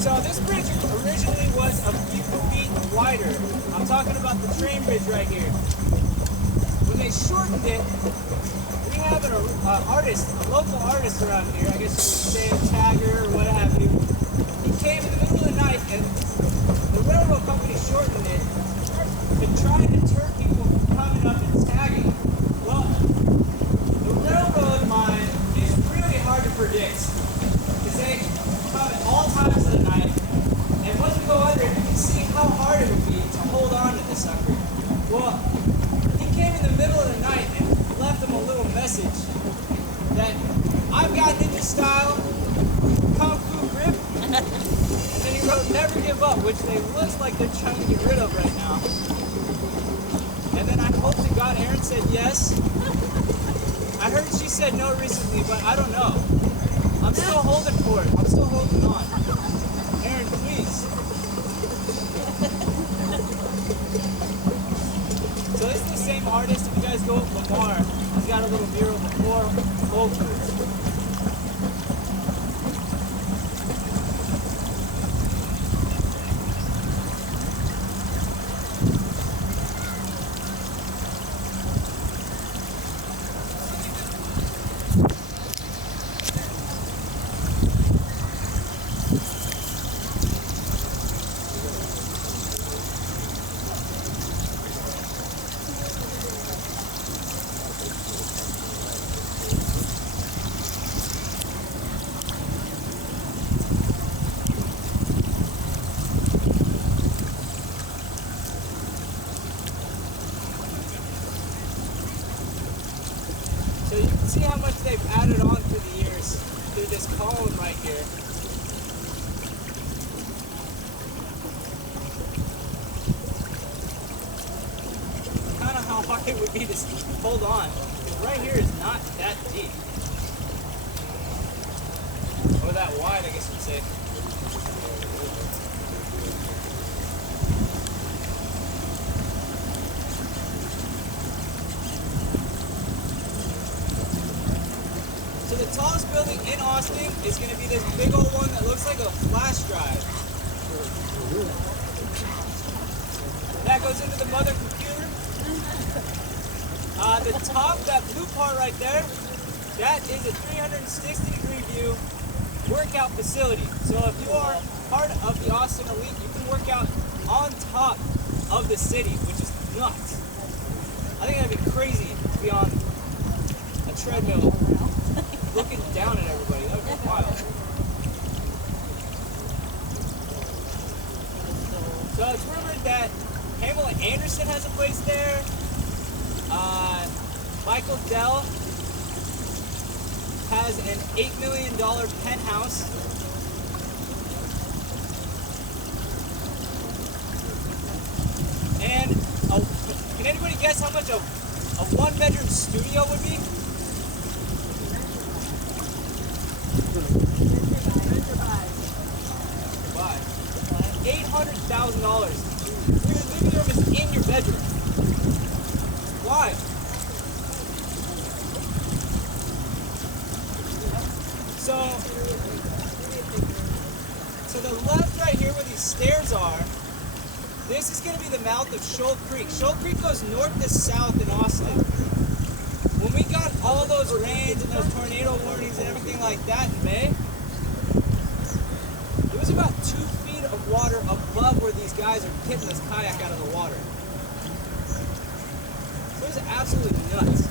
So this bridge originally was a few feet wider. I'm talking about the train bridge right here. When they shortened it, we have an artist, a local artist around here, I guess you would say a tagger or what have you. He came in the middle of the night and the railroad company shortened it to try to deter people from coming up and tagging. Well, the railroad line is really hard to predict because they come at all times of the night, and once we go under it, you can see how hard it would be to hold on to this sucker. Well, he came in the middle of the night and left them a little message that I've got ninja style, kung fu grip, and then he wrote never give up, which they looks like they're trying to get rid of right now. And then I hope to God Erin said yes. I heard she said no recently, but I don't know. I'm still holding for it. I'm still holding on. Erin, please. So this is the same artist. If you guys go up Lamar, he's got a little mural before Whole Foods. So you can see how much they've added on through the years through this column right here. Kind of how hard it would be to hold on, because right here is not that deep. Or that wide, I guess you'd say. So the tallest building in Austin is going to be this big old one that looks like a flash drive. That goes into the mother computer. The top, that blue part right there, that is a 360-degree view workout facility. So if you are part of the Austin Elite, you can work out on top of the city, which is nuts. I think that'd be crazy to be on a treadmill looking down at everybody. That would be wild. So it's rumored that Pamela Anderson has a place there. Michael Dell has an $8 million penthouse. And can anybody guess how much a one-bedroom studio would be? $800,000. Your living room is in your bedroom. Why? So the left right here where these stairs are, this is going to be the mouth of Shoal Creek. Shoal Creek goes north to south in Austin. When we got all those rains and those tornado warnings and everything like that in May, it was about 2 feet of water above where these guys are getting this kayak out of the water. It was absolutely nuts.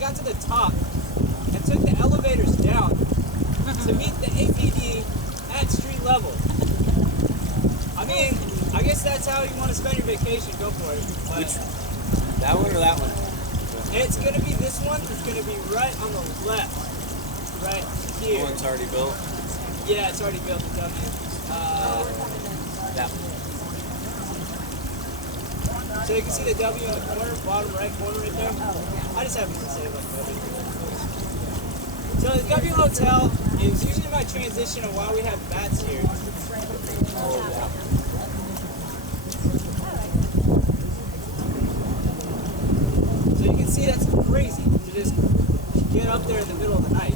got to the top and took the elevators down to meet the APD at street level. I mean, I guess that's how you want to spend your vacation. Go for it. But that one or that one? It's going to be this one. It's going to be right on the left. Right here. The one's already built? Yeah, it's already built. It's up here. That one. So you can see the W in the corner, bottom right corner right there. I just happen to say it like that. So the W Hotel is usually my transition of why we have bats here. Oh, yeah. So you can see that's crazy to just get up there in the middle of the night.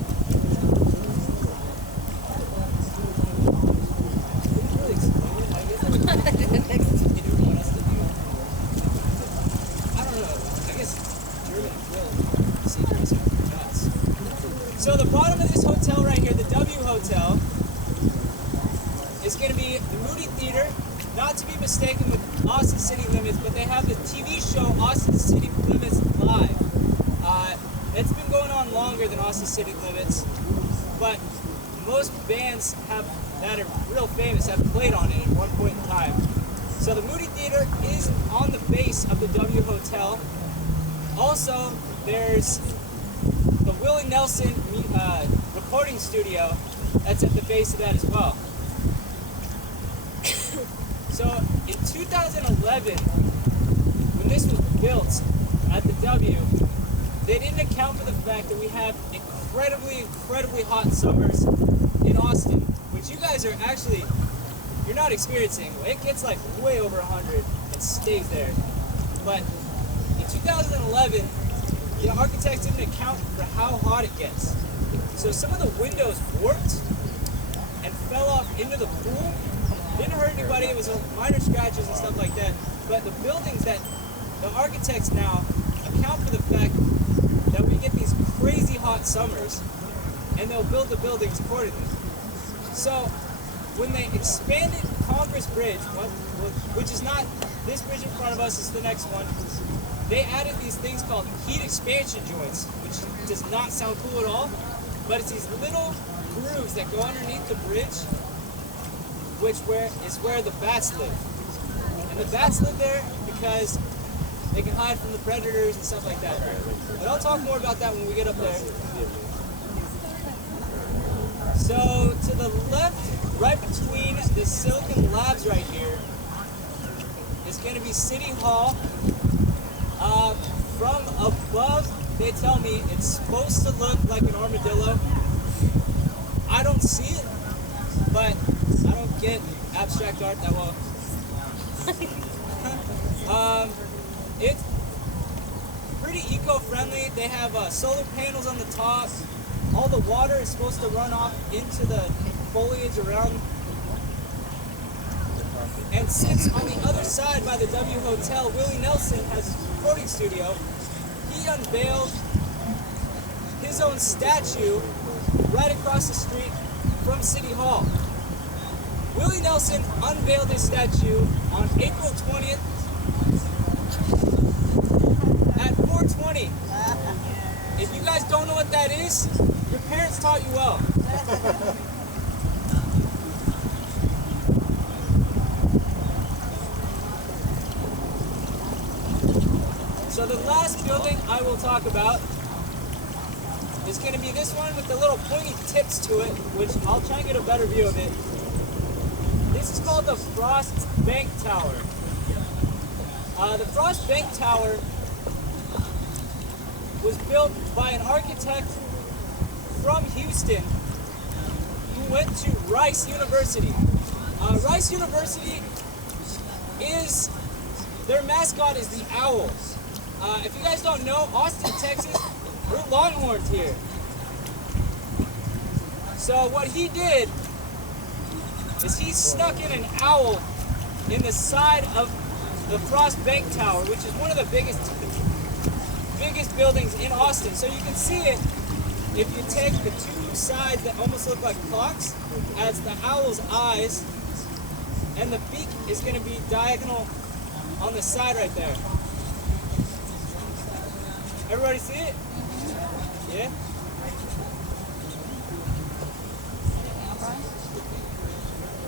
So the bottom of this hotel right here, the W Hotel, is going to be the Moody Theater, not to be mistaken with Austin City Limits, but they have the TV show Austin City Limits Live. It's been going on longer than Austin City Limits, but most bands that are real famous have played on it at one point in time. So the Moody Theater is on the base of the W Hotel. Also, there's the Willie Nelson recording studio that's at the base of that as well. So in 2011, when this was built at the W, they didn't account for the fact that we have incredibly hot summers in Austin, which you guys are actually, you're not experiencing. It gets like way over 100 and stays there. But in 2011, the architects didn't account for how hot it gets. So some of the windows warped and fell off into the pool. Didn't hurt anybody, it was minor scratches and stuff like that. But the buildings that the architects now account for the fact that we get these crazy hot summers, and they'll build the buildings accordingly. So when they expanded Congress Bridge, which is not this bridge in front of us, it's the next one, they added these things called heat expansion joints, which does not sound cool at all, but it's these little grooves that go underneath the bridge, which is where the bats live. And the bats live there because they can hide from the predators and stuff like that. But I'll talk more about that when we get up there. So to the left, right between the Silicon Labs right here, is going to be City Hall. From above, they tell me it's supposed to look like an armadillo. I don't see it, but I don't get abstract art that well. It's pretty eco-friendly. They have solar panels on the top. All the water is supposed to run off into the foliage around. And since on the other side by the W Hotel, Willie Nelson has his recording studio, he unveiled his own statue right across the street from City Hall. Willie Nelson unveiled his statue on April 20th at 4:20. If you guys don't know what that is, your parents taught you well. So the last building I will talk about is going to be this one with the little pointy tips to it, which I'll try and get a better view of it. This is called the Frost Bank Tower. The Frost Bank Tower was built by an architect from Houston who went to Rice University. Rice University their mascot is the owl. If you guys don't know, Austin, Texas, we're Longhorns here. So what he did is he snuck in an owl in the side of the Frost Bank Tower, which is one of the biggest buildings in Austin. So you can see it if you take the two sides that almost look like clocks as the owl's eyes, and the beak is going to be diagonal on the side right there. Everybody see it? Yeah?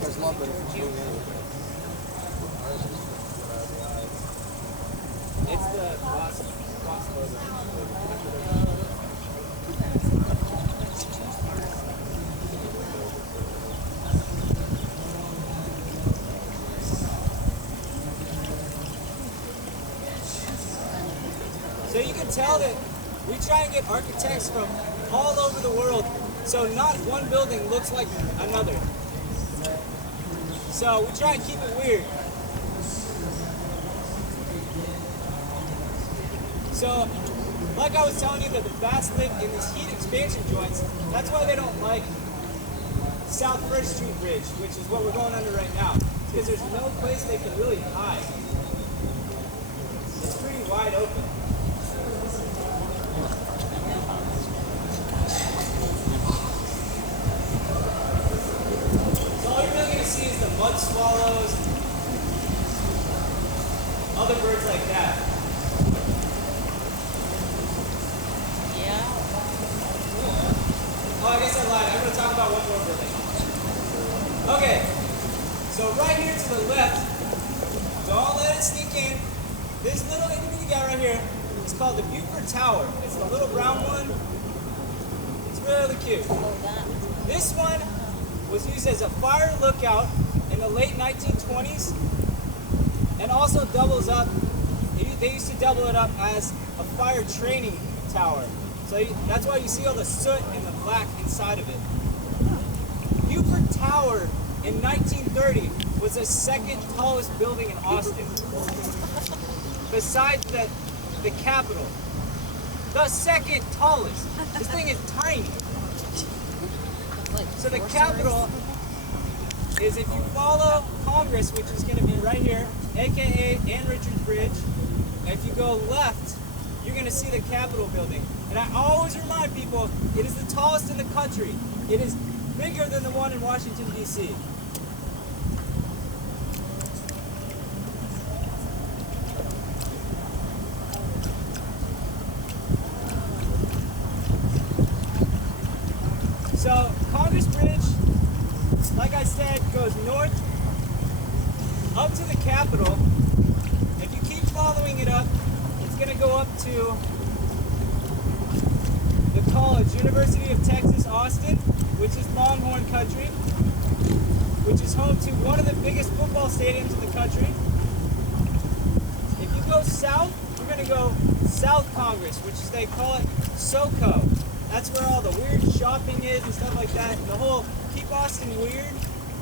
There's one, but it's moving anyway. It's the boss logo. So you can tell that we try and get architects from all over the world, so not one building looks like another. So we try and keep it weird. So, like I was telling you that the bats live in these heat expansion joints, that's why they don't like South First Street Bridge, which is what we're going under right now, because there's no place they can really hide. It's pretty wide open. So all you're really going to see is the mud swallows, other birds like that. Oh, I guess I lied. I'm going to talk about one more building. Okay, so right here to the left, don't let it sneak in. This little itty bitty guy right here is called the Buford Tower. It's the little brown one. It's really cute. This one was used as a fire lookout in the late 1920s and also doubles up. They used to double it up as a fire training tower. So that's why you see all the soot and the black inside of it. Buford Tower in 1930 was the second tallest building in Austin, besides the Capitol. The second tallest. This thing is tiny. So the Capitol is, if you follow Congress, which is going to be right here, aka Ann Richards Bridge, and if you go left, you're going to see the Capitol building. And I always remind people, it is the tallest in the country. It is bigger than the one in Washington, D.C. So, Congress Bridge, like I said, goes north up to the Capitol. If you keep following it up, it's going to go up to the college, University of Texas, Austin, which is Longhorn country, which is home to one of the biggest football stadiums in the country. If you go south, you're going to go South Congress, which is, they call it SoCo. That's where all the weird shopping is and stuff like that. The whole Keep Austin Weird,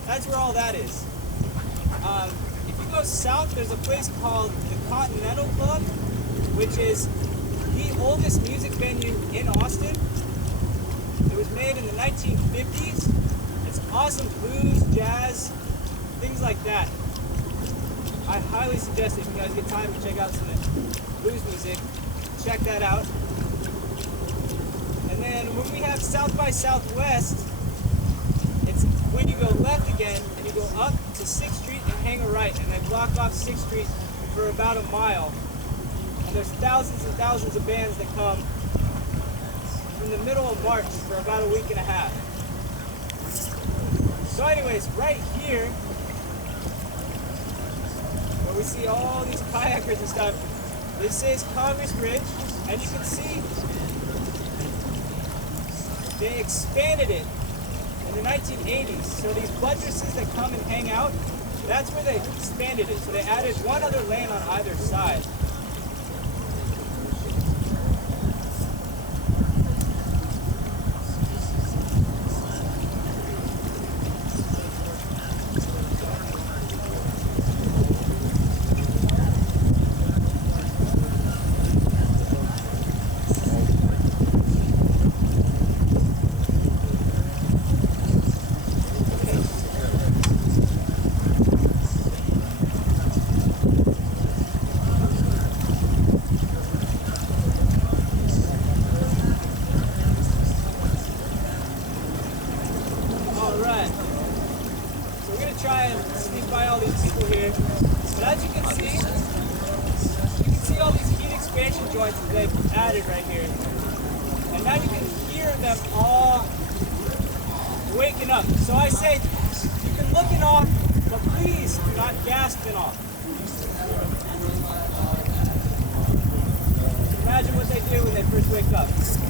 that's where all that is. If you go south, there's a place called the Continental Club, which is the oldest music venue in Austin. It was made in the 1950s. It's awesome blues, jazz, things like that. I highly suggest if you guys get time to check out some blues music, check that out. And then when we have South by Southwest, it's when you go left again and you go up to 6th Street and hang a right, and they block off 6th Street for about a mile. And there's thousands and thousands of bands that come from the middle of March for about a week and a half. So anyways, right here, where we see all these kayakers and stuff, this is Congress Bridge, and you can see they expanded it in the 1980s. So these buttresses that come and hang out, that's where they expanded it. So they added one other lane on either side. Try and sneak by all these people here. But as you can see all these heat expansion joints that they've added right here. And now you can hear them all waking up. So I say, you can look it off, but please do not gasp it off. Imagine what they do when they first wake up.